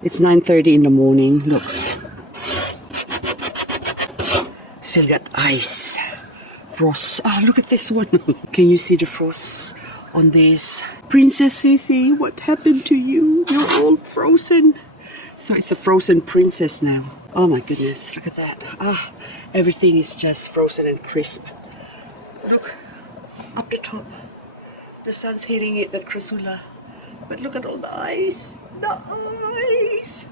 It's 9:30 in the morning. Look. Still got ice. Frost. Ah, look at this one. Can you see the frost on this? Princess Sissy, what happened to you? You're all frozen. So it's a frozen princess now. Oh my goodness, look at that. Ah, everything is just frozen and crisp. Look, up the top. The sun's hitting it, that chrysula. But look at all the ice. The ice.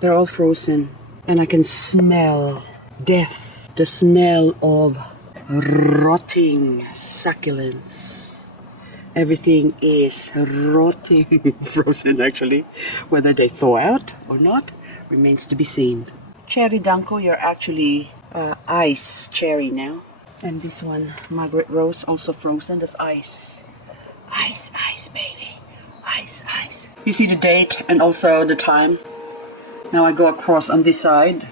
They're all frozen. And I can smell death. The smell of rotting succulents. Everything is rotting, frozen actually. Whether they thaw out or not remains to be seen. Cherry Danko, you're actually ice cherry now. And this one, Margaret Rose, also frozen. That's ice. Ice, ice, baby. Ice, ice. You see the date and also the time. Now I go across on this side.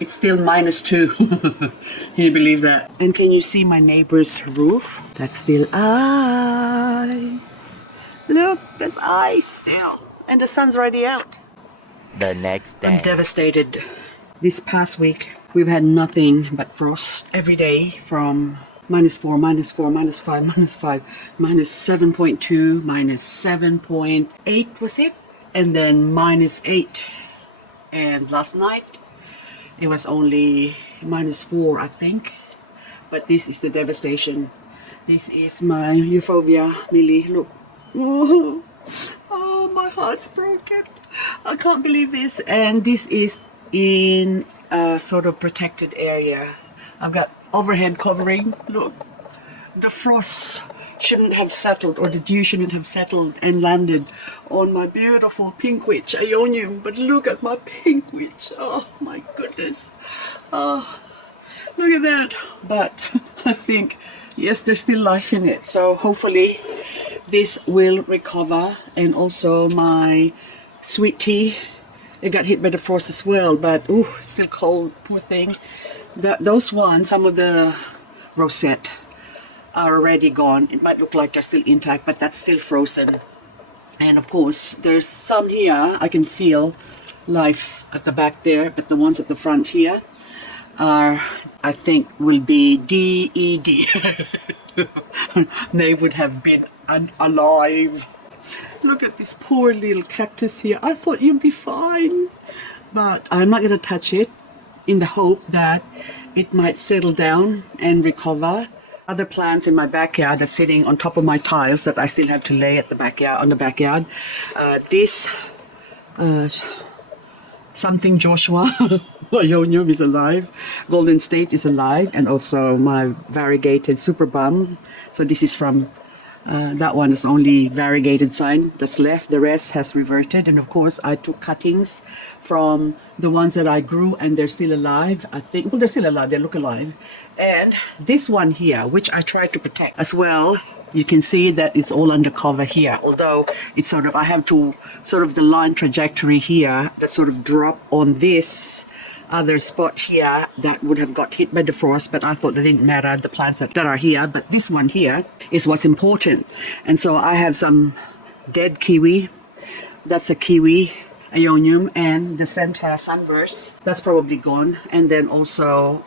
It's still -2. Can you believe that? And can you see my neighbor's roof? That's still ice. Look, there's ice still. And the sun's already out. The next day. I'm devastated. This past week, we've had nothing but frost every day from -4, -4, -5, -5, -7.2, -7.8 was it? And then -8. And last night, it was only -4, I think. But this is the devastation. This is my euphorbia, Millie. Look. Oh, my heart's broken. I can't believe this. And this is in a sort of protected area. I've got overhead covering. Look. The frost shouldn't have settled, or the dew shouldn't have settled and landed on my beautiful pinkwitch Ionium. But look at my pinkwitch. Oh my goodness. Oh, look at that. But I think, yes, there's still life in it. So hopefully this will recover. And also my sweet tea, it got hit by the frost as well. But ooh, it's still cold, poor thing. Those ones, some of the rosette, are already gone. It might look like they're still intact, but that's still frozen. And of course, there's some here. I can feel life at the back there, but the ones at the front here are, I think, will be dead. They would have been alive. Look at this poor little cactus here. I thought you'd be fine, but I'm not going to touch it in the hope that it might settle down and recover. Other plants in my backyard are sitting on top of my tiles that I still have to lay at the backyard, on the backyard. This something Joshua Ionium is alive. Golden State is alive, and also my variegated super bum. So this is from that one is only variegated sign that's left. The rest has reverted, and of course I took cuttings from the ones that I grew, and they're still alive. I think, well, they're still alive. They look alive. And this one here, which I tried to protect as well, you can see that it's all undercover here. Although it's sort of, I have to sort of the line trajectory here that sort of drop on this other spot here that would have got hit by the frost, but I thought that didn't matter, the plants that are here. But this one here is what's important. And so I have some dead kiwi. That's a kiwi Ionium, and the center sunburst, that's probably gone. And then also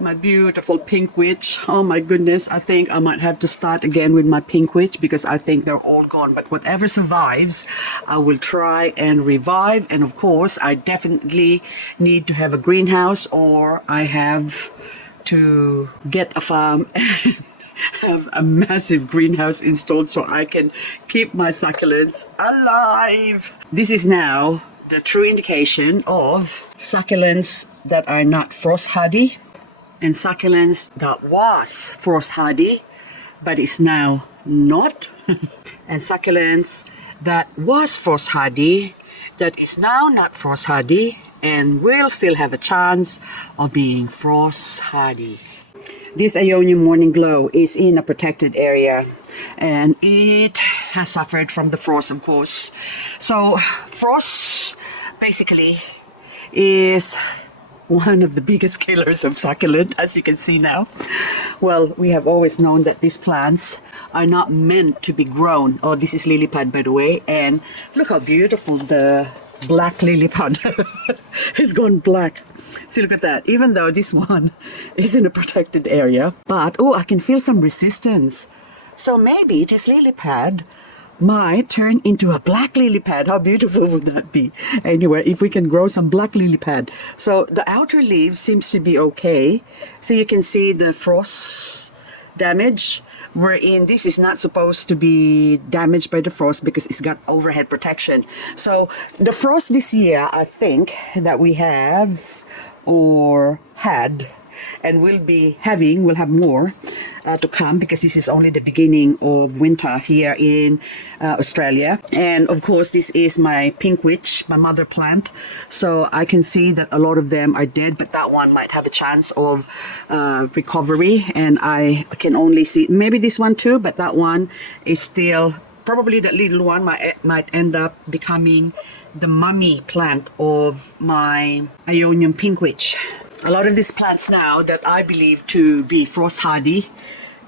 my beautiful pink witch. Oh my goodness, I think I might have to start again with my pink witch because I think they're all gone. But whatever survives, I will try and revive. And of course, I definitely need to have a greenhouse, or I have to get a farm and have a massive greenhouse installed so I can keep my succulents alive. This is now the true indication of succulents that are not frost hardy, and succulents that was frost hardy but is now not, and succulents that was frost hardy that is now not frost hardy and will still have a chance of being frost hardy. This Ionium Morning Glow is in a protected area, and it has suffered from the frost, of course. So frost basically is one of the biggest killers of succulent, as you can see now. Well, we have always known that these plants are not meant to be grown. Oh, this is lily pad, by the way, and look how beautiful the black lily pad has gone black. See, look at that. Even though this one is in a protected area, but oh, I can feel some resistance. So maybe this lily pad might turn into a black lily pad. How beautiful would that be? Anyway, if we can grow some black lily pad. So the outer leaves seems to be okay. So you can see the frost damage, wherein this is not supposed to be damaged by the frost because it's got overhead protection. So the frost this year, I think that we have or had and we'll have more to come, because this is only the beginning of winter here in Australia. And of course, this is my pink witch, my mother plant. So I can see that a lot of them are dead, but that one might have a chance of recovery. And I can only see maybe this one too, but that one is still, probably that little one might end up becoming the mummy plant of my Ionian pink witch. A lot of these plants now that I believe to be frost hardy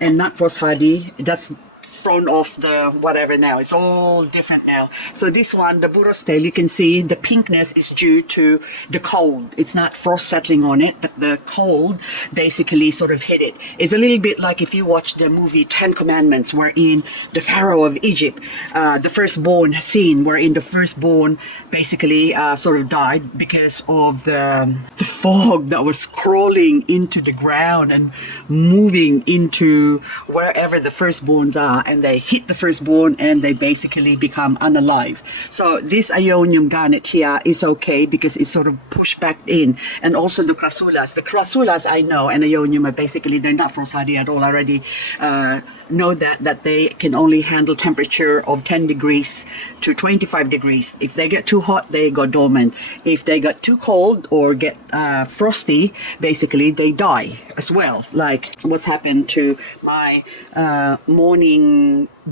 and not frost hardy, that's thrown off the whatever now. It's all different now. So this one, the burro's tail, you can see the pinkness is due to the cold. It's not frost settling on it, but the cold basically sort of hit it. It's a little bit like if you watch the movie 10 Commandments, wherein the Pharaoh of Egypt, the firstborn scene, wherein the firstborn basically sort of died because of the fog that was crawling into the ground and moving into wherever the firstborns are, and they hit the firstborn and they basically become unalive. So this Ionium garnet here is okay because it's sort of pushed back in. And also the crassulas. The crassulas I know and Ionium are basically, they're not frost hardy at all. I already know that they can only handle temperature of 10 degrees to 25 degrees. If they get too hot, they go dormant. If they get too cold or get frosty, basically they die as well. Like what's happened to my morning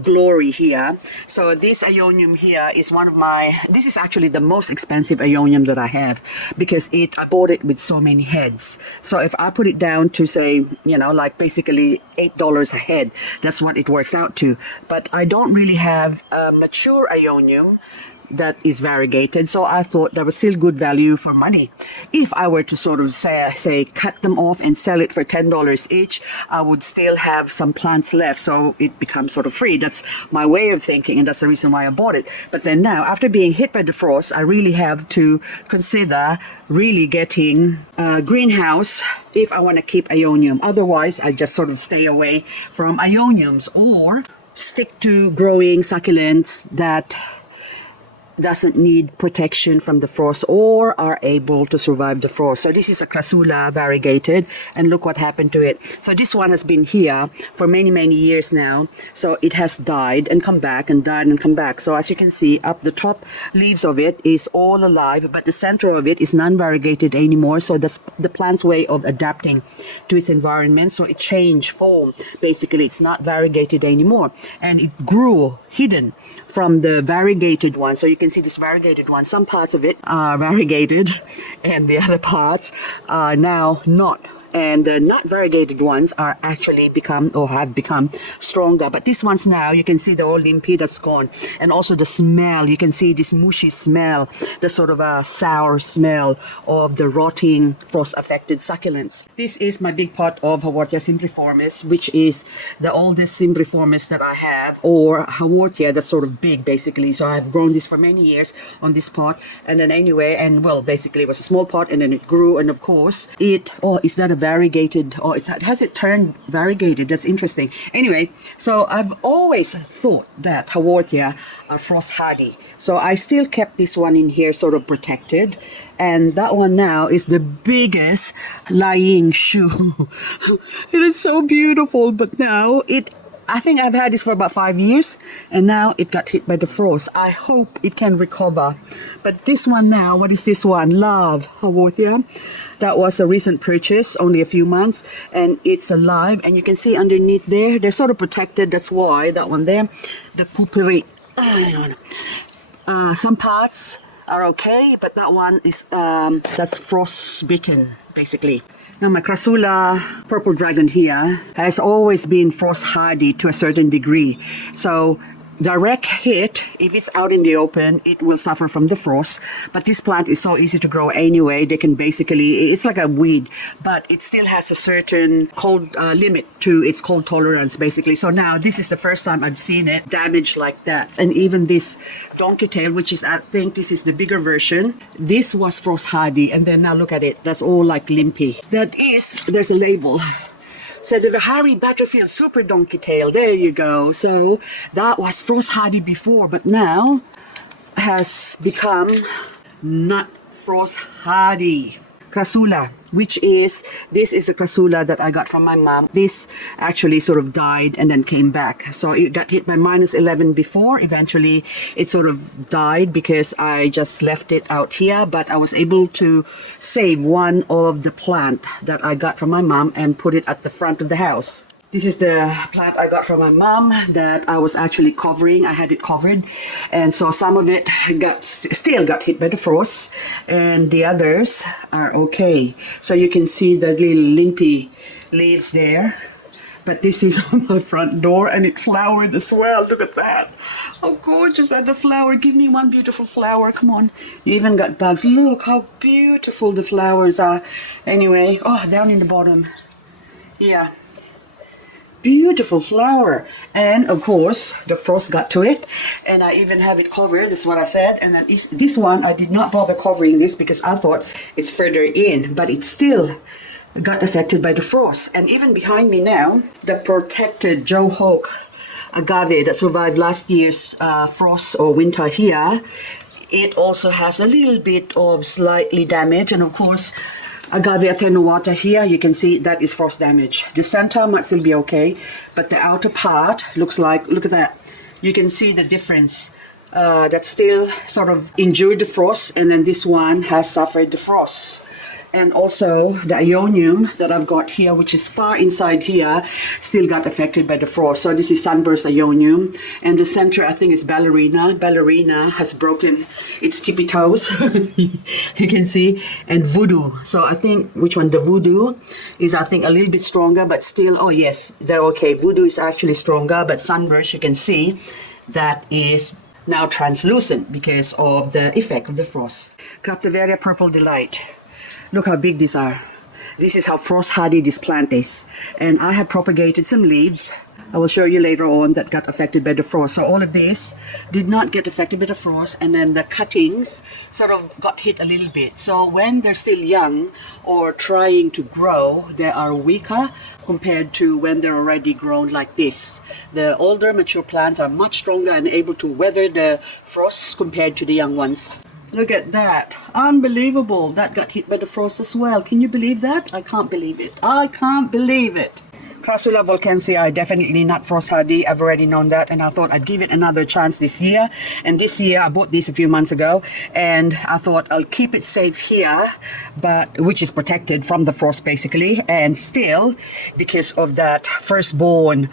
glory here. So this Ionium here is one of my, this is actually the most expensive Ionium that I have, because I bought it with so many heads. So if I put it down to say, you know, like basically $8 a head, that's what it works out to. But I don't really have a mature Ionium that is variegated, so I thought that was still good value for money. If I were to sort of say cut them off and sell it for $10 each, I would still have some plants left, so it becomes sort of free. That's my way of thinking, and that's the reason why I bought it. But then now, after being hit by the frost, I really have to consider really getting a greenhouse if I want to keep Ionium. Otherwise, I just sort of stay away from Ioniums or stick to growing succulents that doesn't need protection from the frost or are able to survive the frost. So this is a crassula variegated, and look what happened to it. So this one has been here for many years now. So it has died and come back and died and come back. So as you can see, up the top leaves of it is all alive, but the center of it is non-variegated anymore. So that's the plant's way of adapting to its environment. So it changed form. Basically, it's not variegated anymore, and it grew hidden from the variegated one. So you can see this variegated one. Some parts of it are variegated and the other parts are now not. And the not variegated ones are actually have become stronger. But these ones now, you can see the old limpy that's gone. And also the smell, you can see this mushy smell, the sort of a sour smell of the rotting frost-affected succulents. This is my big pot of Haworthia simpliformis, which is the oldest simpliformis that I have, or Haworthia that's sort of big, basically. So I've grown this for many years on this pot. And then anyway, and well, basically it was a small pot, and then it grew, and of course, is that a variegated, or has it turned variegated? That's interesting. Anyway, so I've always thought that Haworthia are frost hardy. So I still kept this one in here sort of protected. And that one now is the biggest lying shoe. It is so beautiful, but now I think I've had this for about 5 years, and now it got hit by the frost. I hope it can recover. But this one now, what is this one? Love Haworthia. That was a recent purchase, only a few months, and it's alive. And you can see underneath there, they're sort of protected. That's why that one there, the pupillary. Some parts are okay, but that one is that's frost bitten. basically. Now my Crassula purple dragon here has always been frost hardy to a certain degree. So direct hit, if it's out in the open, it will suffer from the frost. But this plant is so easy to grow anyway. They can basically, it's like a weed, but it still has a certain cold limit to its cold tolerance, basically. So now this is the first time I've seen it damaged like that. And even this donkey tail, which is, I think this is the bigger version, this was frost hardy. And then now look at it, that's all like limpy. That is, there's a label. So the Harry Butterfield Super Donkey Tail, there you go. So that was frost hardy before, but now has become not frost hardy. Crassula, which is, this is a Crassula that I got from my mom. This actually sort of died and then came back. So it got hit by -11 before. Eventually it sort of died because I just left it out here, but I was able to save one of the plant that I got from my mom and put it at the front of the house. This is the plant I got from my mom that I was actually covering. I had it covered, and so some of it still got hit by the frost, and the others are okay. So you can see the little limpy leaves there. But this is on my front door, and it flowered as well. Look at that. How gorgeous are the flower. Give me one beautiful flower. Come on. You even got bugs. Look how beautiful the flowers are. Anyway, oh, down in the bottom. Yeah. Beautiful flower. And of course the frost got to it, and I even have it covered. This is what I said. And then this one I did not bother covering this because I thought it's further in, but it still got affected by the frost. And even behind me now, the protected Joe Hoke agave that survived last year's frost or winter here, it also has a little bit of slightly damage. And of course agave attenuata here, you can see that is frost damage. The center might still be okay, but the outer part looks like, look at that. You can see the difference. That still sort of endured the frost, and then this one has suffered the frost. And also the Ionium that I've got here, which is far inside here, still got affected by the frost. So this is Sunburst Ionium. And the center, I think, is Ballerina. Ballerina has broken its tippy toes, you can see. And Voodoo. So I think, which one? The Voodoo is, I think, a little bit stronger, but still, oh yes, they're okay. Voodoo is actually stronger, but Sunburst, you can see, that is now translucent because of the effect of the frost. Cryptomeria Purple Delight. Look how big these are. This is how frost hardy this plant is. And I have propagated some leaves, I will show you later on, that got affected by the frost. So all of this did not get affected by the frost, and then the cuttings sort of got hit a little bit. So when they're still young or trying to grow, they are weaker compared to when they're already grown like this. The older mature plants are much stronger and able to weather the frost compared to the young ones. Look at that. Unbelievable. That got hit by the frost as well. Can you believe that? I can't believe it. I can't believe it. Crassula volkensii, definitely not frost hardy. I've already known that, and I thought I'd give it another chance this year. And this year, I bought this a few months ago, and I thought I'll keep it safe here, but which is protected from the frost basically. And still, because of that firstborn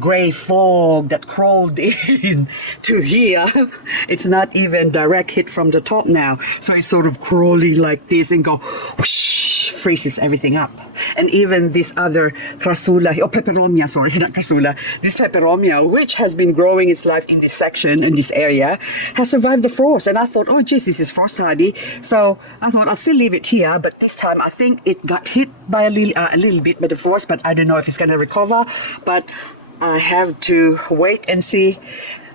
gray fog that crawled in to here, it's not even direct hit from the top now, so it's sort of crawling like this and go whoosh, freezes everything up. And even this other Crassula, or peperomia, sorry, not Crassula, this peperomia, which has been growing its life in this section, in this area, has survived the frost. And I thought, oh geez, this is frost hardy, so I thought I'll still leave it here. But this time I think it got hit by a little bit by the frost, but I don't know if it's going to recover. But I have to wait and see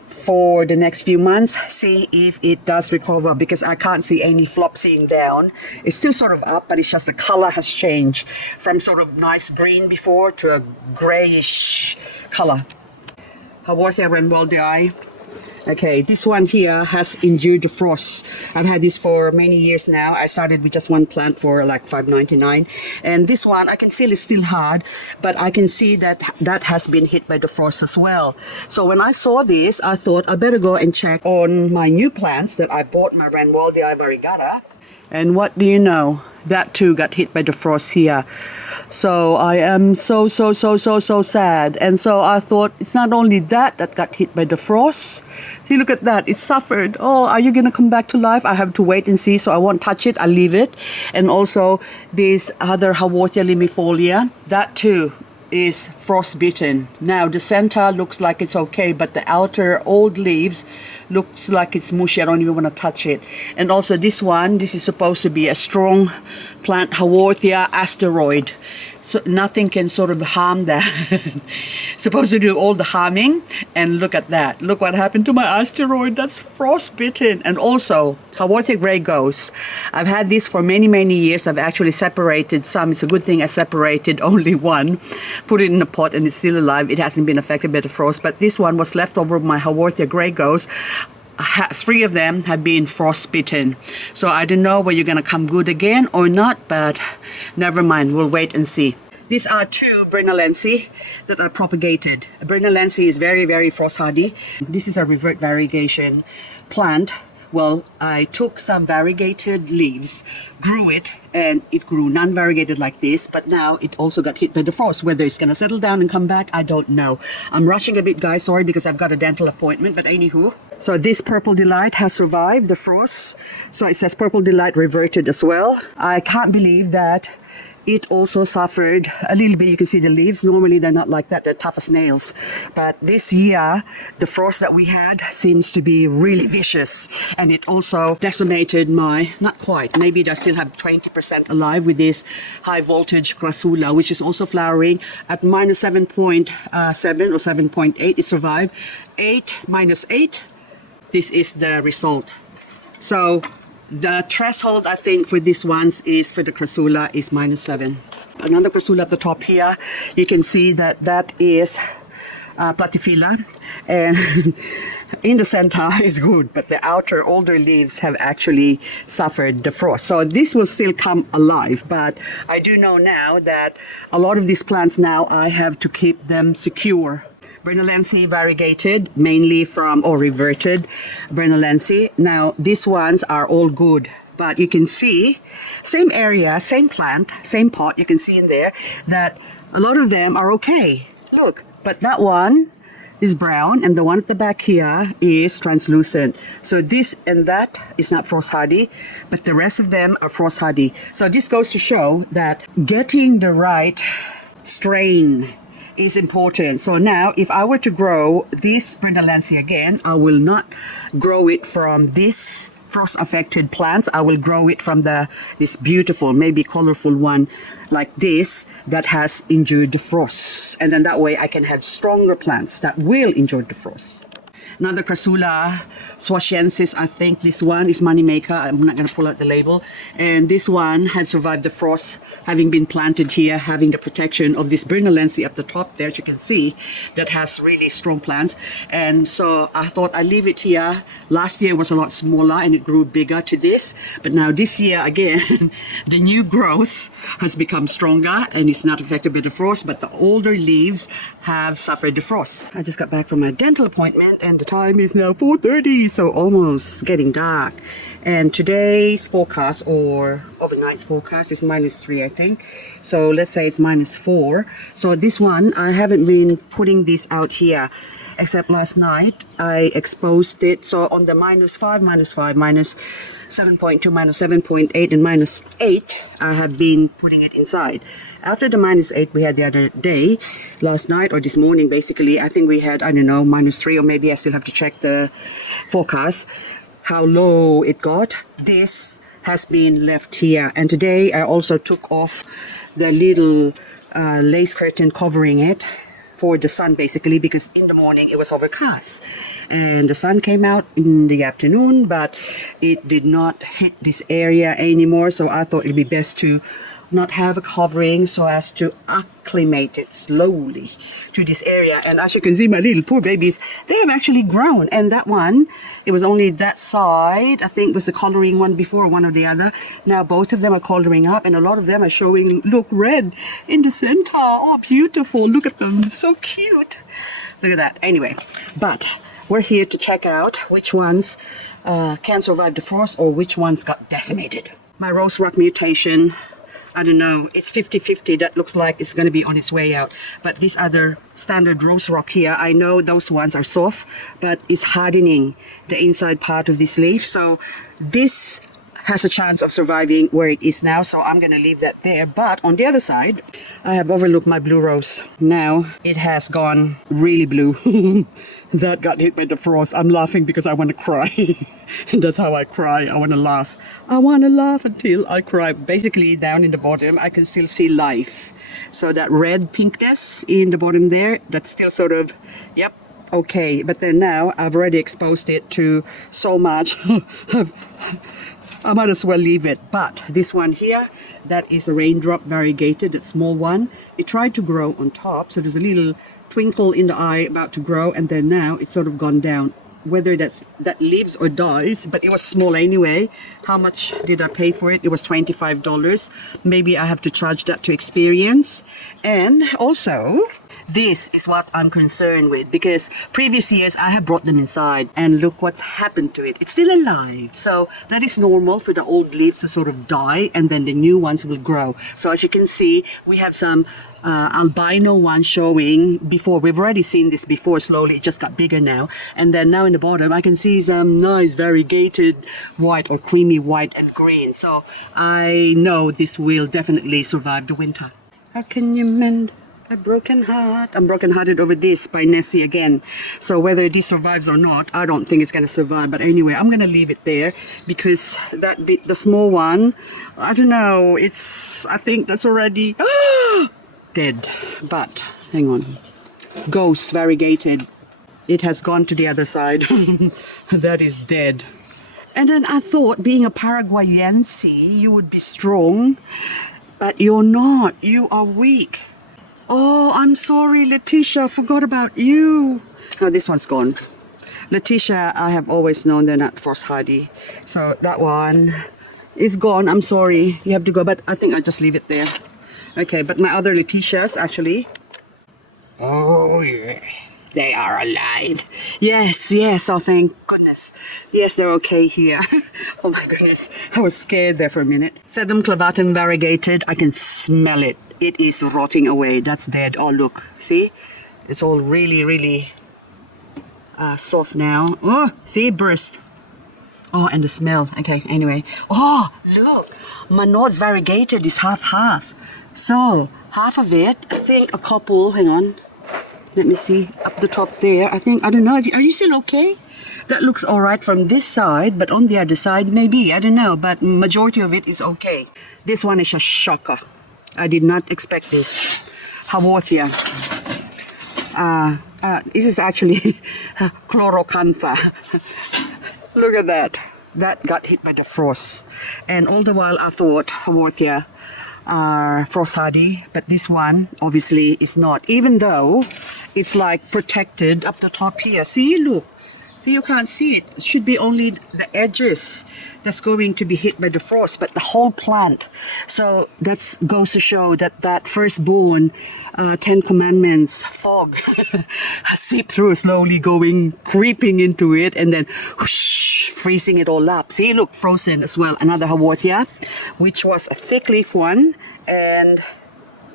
for the next few months, see if it does recover, because I can't see any flopsying down. It's still sort of up, but it's just the color has changed from sort of nice green before to a grayish color. Haworthia Renwaldii. Okay, this one here has endured the frost. I've had this for many years now. I started with just one plant for like $5.99, and this one I can feel it's still hard, but I can see that that has been hit by the frost as well. So when I saw this, I thought I better go and check on my new plants that I bought, my Renwaldii variegata. And what do you know? That too got hit by the frost here. So I am so sad. And so I thought it's not only that got hit by the frost. See, look at that. It suffered. Oh, are you going to come back to life? I have to wait and see. So I won't touch it. I'll leave it. And also this other Haworthia limifolia, that too is frostbitten. Now the center looks like it's okay, but the outer old leaves looks like it's mushy. I don't even want to touch it. And also this one, this is supposed to be a strong plant, Haworthia asteroid. So nothing can sort of harm that. Supposed to do all the harming. And look at that. Look what happened to my asteroid. That's frostbitten. And also Haworthia grey ghost. I've had this for many years. I've actually separated some. It's a good thing I separated only one. Put it in a pot and it's still alive. It hasn't been affected by the frost. But this one was left over of my Haworthia grey ghost. 3 of them have been frostbitten. So I don't know whether you're going to come good again or not, but never mind. We'll wait and see. These are 2 Brinalensi that are propagated. Brinalensi is very frost hardy. This is a revert variegation plant. Well, I took some variegated leaves, grew it, and it grew non-variegated like this, but now it also got hit by the frost. Whether it's going to settle down and come back, I don't know. I'm rushing a bit, guys. Sorry, because I've got a dental appointment, but anywho. So this Purple Delight has survived the frost. So it says Purple Delight reverted as well. I can't believe that it also suffered a little bit. You can see the leaves. Normally they're not like that. They're tough as nails. But this year, the frost that we had seems to be really vicious. And it also decimated my, not quite, maybe I still have 20% alive with this high voltage crassula, which is also flowering at minus 7.7 or 7.8. It survived. 8 minus 8. This is the result. So the threshold, I think, for these ones is, for the crassula, is minus 7. Another crassula at the top here, you can see that that is platyphila. And in the center is good, but the outer older leaves have actually suffered the frost. So this will still come alive, but I do know now that a lot of these plants now, I have to keep them secure. Brinalensi variegated, mainly from, or reverted Brinalensi. Now, these ones are all good, but you can see, same area, same plant, same pot, you can see in there that a lot of them are okay. Look, but that one is brown, and the one at the back here is translucent. So this and that is not frost hardy, but the rest of them are frost hardy. So this goes to show that getting the right strain is important. So now, if I were to grow this Brinalensi again, I will not grow it from this frost-affected plants. I will grow it from this beautiful, maybe colorful one like this that has endured the frost. And then that way I can have stronger plants that will endure the frost. Another crassula, swashiensis, I think this one is moneymaker. I'm not going to pull out the label. And this one had survived the frost, having been planted here, having the protection of this Brinalensi up the top there, as you can see, that has really strong plants. And so I thought I'd leave it here. Last year was a lot smaller and it grew bigger to this. But now this year, again, the new growth has become stronger and it's not affected by the frost, but the older leaves have suffered the frost. I just got back from my dental appointment and the time is now 4:30, so almost getting dark. And today's forecast, or overnight's forecast, is -3, I think. So let's say it's -4. So this one, I haven't been putting this out here, except last night I exposed it. So on the -5, -7.2, -7.8, and -8, I have been putting it inside. After the -8 we had the other day, last night or this morning basically, I think we had, I don't know, -3, or maybe I still have to check the forecast, how low it got. This has been left here. And today I also took off the little lace curtain covering it for the sun basically, because in the morning it was overcast and the sun came out in the afternoon, but it did not hit this area anymore. So I thought it'd be best to not have a covering so as to acclimate it slowly to this area. And as you can see, my little poor babies, they have actually grown. And that one, it was only that side, I think was the coloring one before, one or the other. Now both of them are coloring up and a lot of them are showing, look, red in the center. Oh, beautiful. Look at them. So cute. Look at that. Anyway, but we're here to check out which ones can survive the frost or which ones got decimated. My rose rock mutation I don't know, it's 50-50. That looks like it's going to be on its way out. But this other standard rose rock here, I know those ones are soft, but it's hardening the inside part of this leaf. So this has a chance of surviving where it is now, so I'm gonna leave that there. But on the other side, I have overlooked my blue rose. Now it has gone really blue. That got hit by the frost. I'm laughing because I want to cry. And that's how I cry. I want to laugh. I want to laugh until I cry. Basically, down in the bottom, I can still see life. So that red pinkness in the bottom there, that's still sort of, yep, okay. But then now I've already exposed it to so much. I might as well leave it. But this one here, that is a raindrop variegated, that small one. It tried to grow on top, so there's a little twinkle in the eye about to grow, and then now it's sort of gone down. Whether that lives or dies, but it was small anyway. How much did I pay for it? It was $25. Maybe I have to charge that to experience. And also, this is what I'm concerned with, because previous years I have brought them inside and look what's happened to it. It's still alive. So that is normal for the old leaves to sort of die and then the new ones will grow. So as you can see, we have some albino one showing before. We've already seen this before slowly. It just got bigger now. And then now in the bottom, I can see some nice variegated white or creamy white and green. So I know this will definitely survive the winter. How can you mend a broken heart? I'm brokenhearted over this by Nessie again. So whether this survives or not, I don't think it's going to survive. But anyway, I'm going to leave it there because that bit, the small one, I don't know. I think that's already dead. But hang on. Ghost variegated. It has gone to the other side. That is dead. And then I thought, being a Paraguayense, you would be strong. But you're not. You are weak. Oh, I'm sorry, Letitia. Forgot about you. No, this one's gone. Letitia, I have always known they're not frost hardy. So that one is gone. I'm sorry. You have to go. But I think I'll just leave it there. Okay, but my other Letitias, actually. Oh, yeah. They are alive. Yes, yes. Oh, thank goodness. Yes, they're okay here. Oh, my goodness. I was scared there for a minute. Sedum clavatum variegated. I can smell it. It is rotting away. That's dead. Oh, look. See? It's all really, really soft now. Oh, see? Burst. Oh, and the smell. Okay, anyway. Oh, look. Manod's variegated is half-half. So, half of it, I think a couple, hang on. Let me see, up the top there. I think, I don't know, are you still okay? That looks all right from this side, but on the other side, maybe, I don't know. But majority of it is okay. This one is a shocker. I did not expect this. Haworthia. This is actually chlorocantha. Look at that. That got hit by the frost. And all the while I thought Haworthia are frost hardy, but this one obviously is not, even though it's like protected up the top here. See, look. See, you can't see it. It should be only the edges that's going to be hit by the frost, but the whole plant. So that goes to show that that firstborn 10 Commandments fog has seeped through, slowly going, creeping into it, and then whoosh, freezing it all up. See, look, frozen as well. Another Haworthia, which was a thick leaf one, and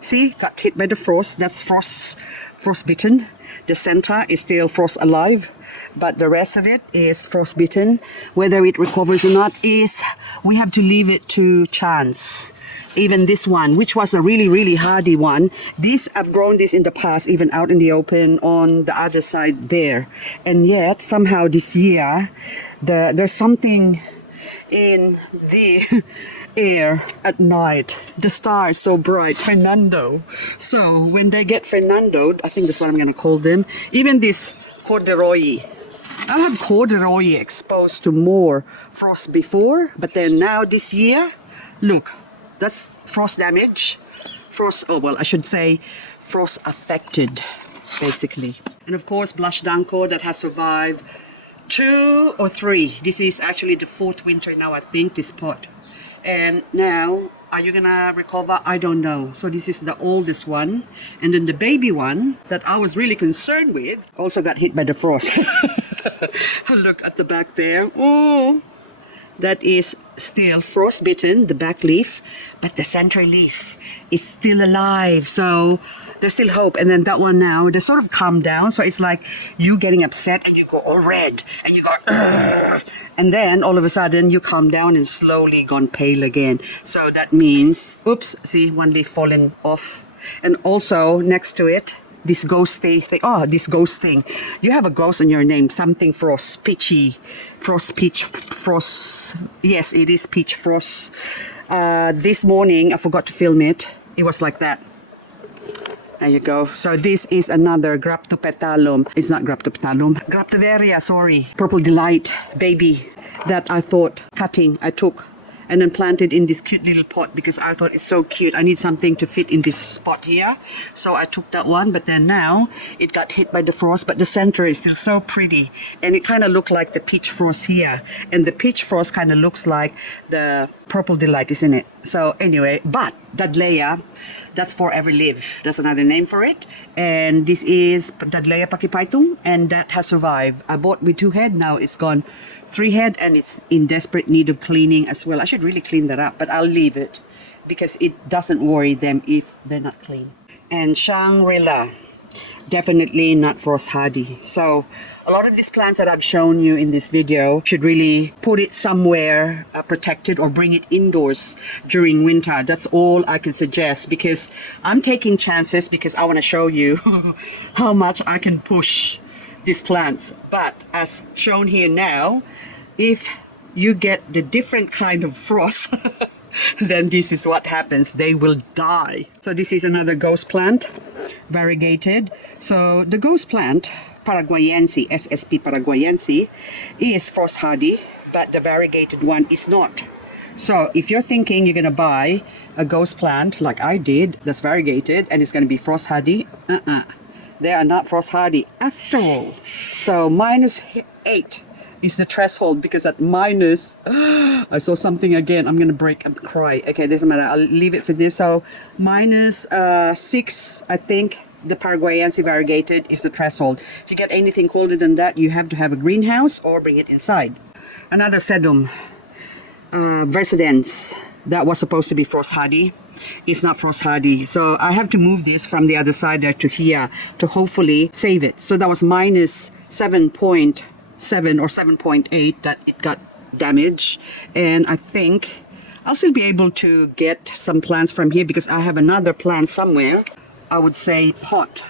see, got hit by the frost. That's frostbitten. The center is still frost alive, but the rest of it is frostbitten. Whether it recovers or not is, we have to leave it to chance. Even this one, which was a really, really hardy one, I've grown this in the past, even out in the open on the other side there. And yet, somehow this year, there's something in the air at night. The stars so bright, Fernando. So when they get Fernando, I think that's what I'm going to call them. Even this corduroy. I have corduroy exposed to more frost before, but then now this year, look, that's frost damage. Oh well, I should say frost affected, basically. And of course, blush danko that has survived 2 or 3. This is actually the 4th winter now, I think, this pot. And now, are you gonna recover? I don't know. So this is the oldest one. And then the baby one that I was really concerned with also got hit by the frost. Look at the back there. Oh, that is still frostbitten, the back leaf, but the center leaf is still alive. So there's still hope. And then that one now, they sort of calm down. So it's like you getting upset and you go all red and you go, "Ugh." And then all of a sudden you calm down and slowly gone pale again. So that means, oops, see one leaf fallen off. And also next to it, this ghost thing. Oh, this ghost thing. You have a ghost on your name, something frost, peachy, frost, peach, frost. Yes, it is peach frost. This morning, I forgot to film it. It was like that. There you go. So this is another Graptopetalum. It's not Graptopetalum. Graptoveria, sorry. Purple Delight baby that I thought cutting, I took and then planted in this cute little pot because I thought it's so cute. I need something to fit in this spot here. So I took that one, but then now it got hit by the frost, but the center is still so pretty. And it kind of looked like the peach frost here. And the peach frost kind of looks like the Purple Delight, isn't it? So anyway, but Dadleia, that's for every leaf. That's another name for it. And this is Dadleia pachyphytum, and that has survived. I bought with 2 head, now it's gone 3 head, and it's in desperate need of cleaning as well. I should really clean that up, but I'll leave it because it doesn't worry them if they're not clean. And Shangri-La, definitely not frost hardy. So a lot of these plants that I've shown you in this video should really put it somewhere protected or bring it indoors during winter. That's all I can suggest because I'm taking chances because I want to show you how much I can push these plants. But as shown here now, if you get the different kind of frost, then this is what happens. They will die. So this is another ghost plant, variegated. So the ghost plant, Paraguayense, SSP Paraguayense, is frost hardy, but the variegated one is not. So if you're thinking you're gonna buy a ghost plant like I did, that's variegated and it's gonna be frost hardy, they are not frost hardy after all. So -8 is the threshold because at minus, I saw something again. I'm gonna break and cry. Okay, doesn't matter. I'll leave it for this. So -6, I think the Paraguayense variegated is the threshold. If you get anything colder than that, you have to have a greenhouse or bring it inside. Another sedum, Versidens, that was supposed to be frost hardy. It's not frost hardy, so I have to move this from the other side there to here to hopefully save it. So that was -7.7 or 7.8 that it got damaged, and I think I'll still be able to get some plants from here because I have another plant somewhere. I would say pot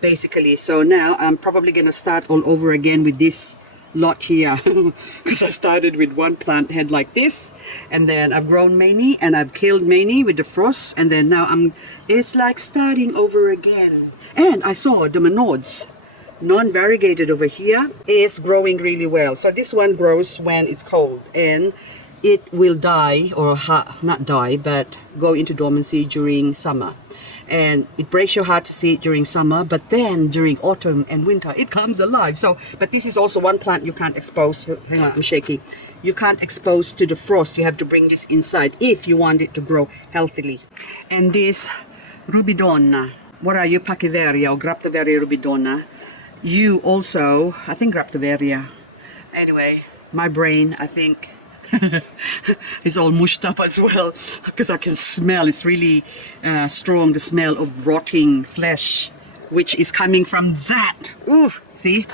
basically. So now I'm probably gonna start all over again with this lot here because I started with one plant head like this, and then I've grown many and I've killed many with the frost, and then now it's like starting over again. And I saw the monodes, non-variegated over here, is growing really well. So this one grows when it's cold and it will die or not die but go into dormancy during summer. And it breaks your heart to see it during summer, but then during autumn and winter it comes alive. So, but this is also one plant you can't expose. Hang on, I'm shaking. You can't expose to the frost. You have to bring this inside if you want it to grow healthily. And this rubidona, what are you, Pachyveria or Graptoveria rubidona? You also, I think Graptoveria. Anyway, my brain, I think, it's all mushed up as well because I can smell, it's really strong, the smell of rotting flesh which is coming from that. Oof, see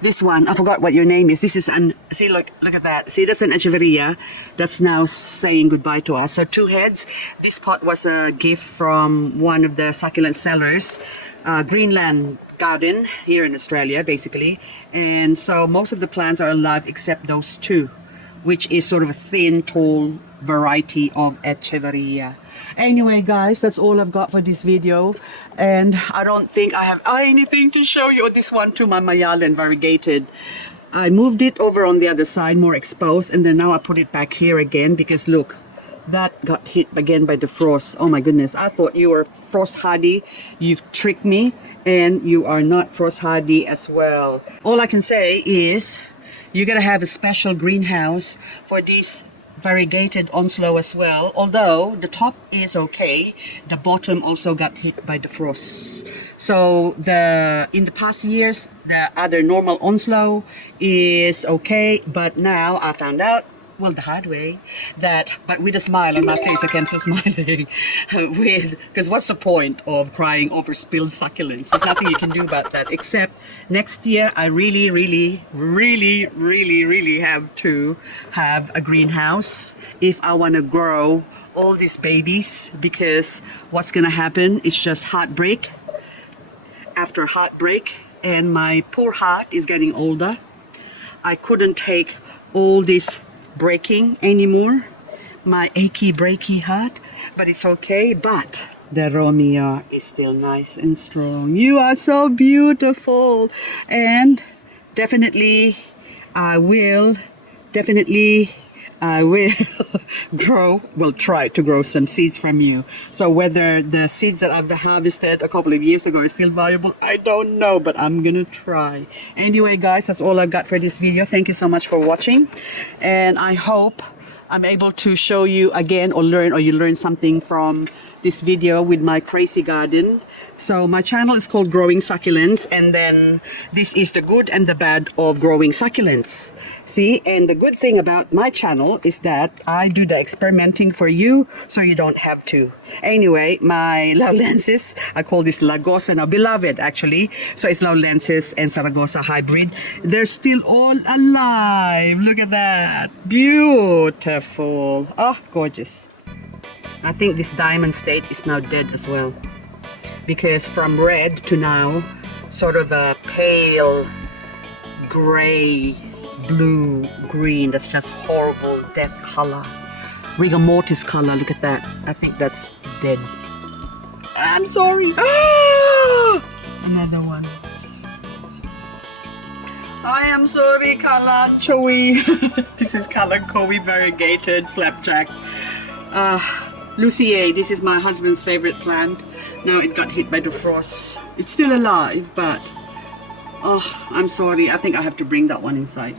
this one, I forgot what your name is. This is see, look at that. See, that's an echeveria that's now saying goodbye to us. So 2 heads. This pot was a gift from one of the succulent sellers, Greenland garden here in Australia basically, and so most of the plants are alive except those 2, which is sort of a thin, tall variety of echeveria. Anyway, guys, that's all I've got for this video, and I don't think I have anything to show you. This one too, my Mayalan variegated. I moved it over on the other side, more exposed, and then now I put it back here again because look, that got hit again by the frost. Oh my goodness, I thought you were frost hardy. You tricked me, and you are not frost hardy as well. All I can say is you gotta have a special greenhouse for these variegated onslow as well. Although the top is okay, the bottom also got hit by the frost. So in the past years, the other normal onslow is okay, but now I found out well, the hard way, that, but with a smile on my face, I can't stop smiling, because what's the point of crying over spilled succulents? There's nothing you can do about that, except next year I really have to have a greenhouse if I want to grow all these babies, because what's gonna happen is just heartbreak after heartbreak, and my poor heart is getting older. I couldn't take all this breaking anymore, my achy breaky heart, but it's okay. But the Romeo is still nice and strong. You are so beautiful, and definitely I will try to grow some seeds from you. So whether the seeds that I've harvested a couple of years ago are still valuable, I don't know, but I'm gonna try. Anyway, guys, that's all I've got for this video. Thank you so much for watching, and I hope I'm able to show you again, or you learn something from this video with my crazy garden. So my channel is called Growing Succulents, and then this is the good and the bad of growing succulents. See, and the good thing about my channel is that I do the experimenting for you, so you don't have to. Anyway, my Laulensis, I call this Lagosa now, beloved actually. So it's Laulensis and Zaragoza hybrid. They're still all alive. Look at that, beautiful. Oh, gorgeous. I think this diamond state is now dead as well, because from red to now sort of a pale gray, blue, green. That's just horrible death color, rigor mortis color. Look at that. I think that's dead. I'm sorry. Another one. I am sorry, Kalanchoe. This is Kalanchoe variegated flapjack. Lucier, this is my husband's favorite plant. Now it got hit by the frost. It's still alive, but oh, I'm sorry. I think I have to bring that one inside.